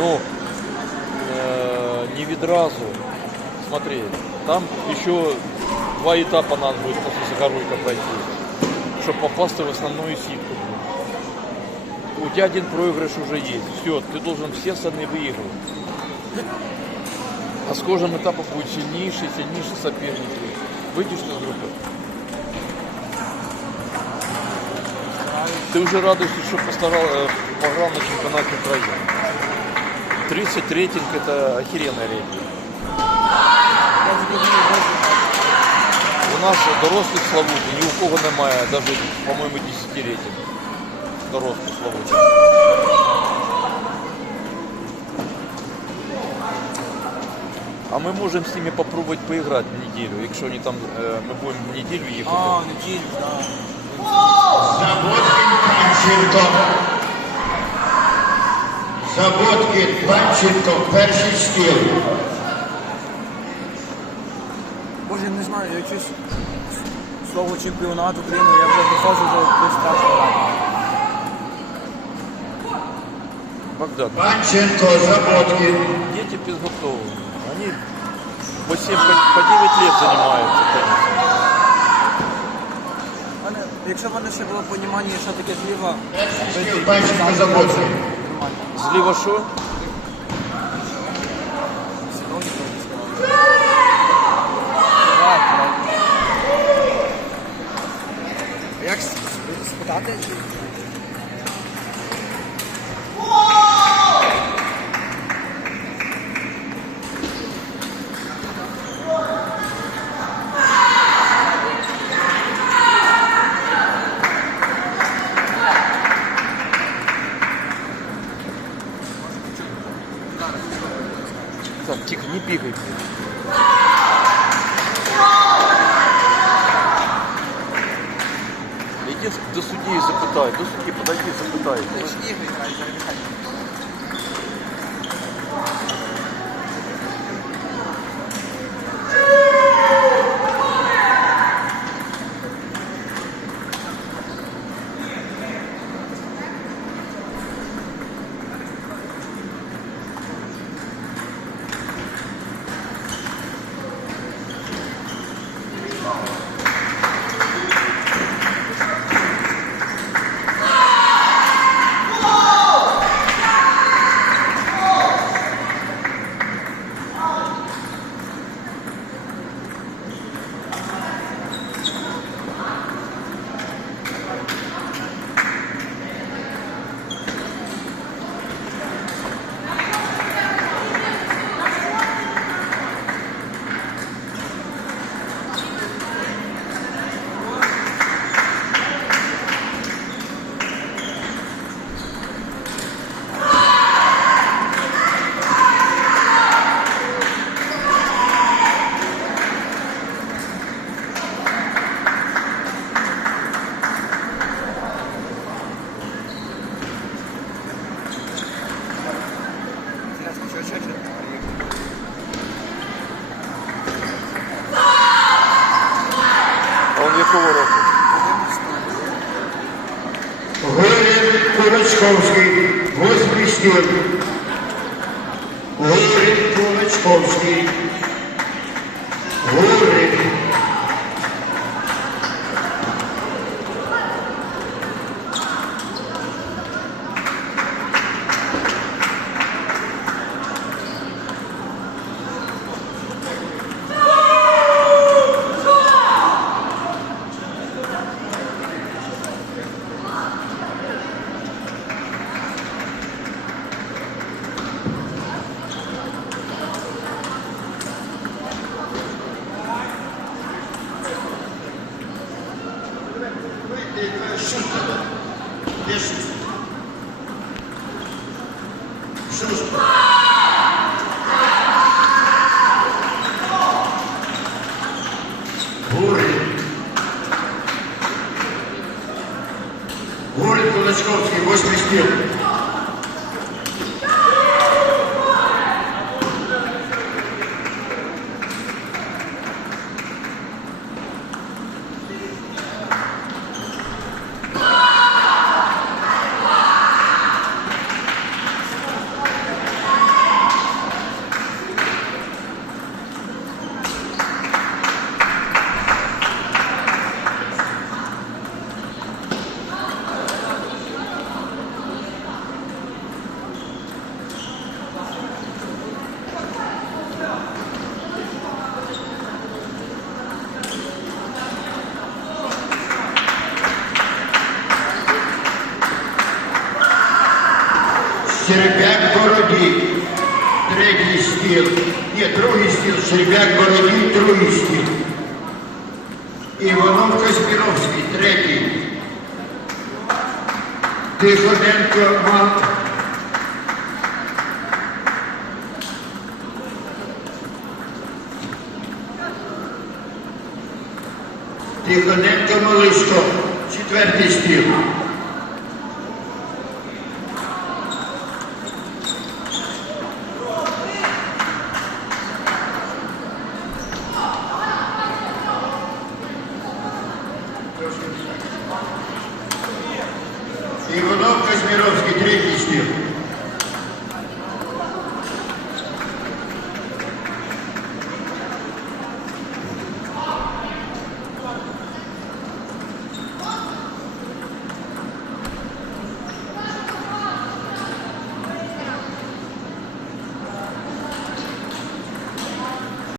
Ну, э, не відразу. Смотри, там еще два этапа надо будет после Загоруйка пройти, чтобы попасть в основную ситку. У тебя один проигрыш уже есть. Все, ты должен все остальные выигрывать. А с каждым этапом будет сильнейший, сильнейший соперник. Выйдешь из группы. Ты уже радуешься, что постарал, э, пограл на чемпионате Украины. 30 рейтинг это охеренный рейтинг. Я зрозумів розумію. У нас дорослих Славуті ні у кого немає, навіть, по-моєму, 10 рейтинг. Дорослих Славуті. А ми можемо з ними попробувати поіграти неділю, якщо вони там, е, ми будемо неділю їхати. А, неділю, так. Заботкин Заботкин Панченко, перший стіл. Боже, я не знаю, я щось слово чемпіонат України, я вже доходжу до страшного. Богдан, Панченко, Заботкин. дети підготовлені. Вони по 7, по 9 лет займаються тенісом. Якщо в мене ще було розуміння, що таке зліва, Стіл Панченко. Нормально. Зліва що? Всі ноги трохи сказали. Давай, давай. Як с- спитати? Так, тихо, не бігай. Іди до судді і запитай, до судді подойди, запитай. Ти ж Гурин Кулачковський, восьмий стіл. Гурин Чернышевский, 81. Сереб'як бороді, третій стіл. Ні, другий стіл, Щеребяк Бородій, другий стіл. Іванов Каспіровський, третій. Тиходенко Мат. Тиходенко Малишко, четвертий стіл. Іванов Казміровський, третій стіл.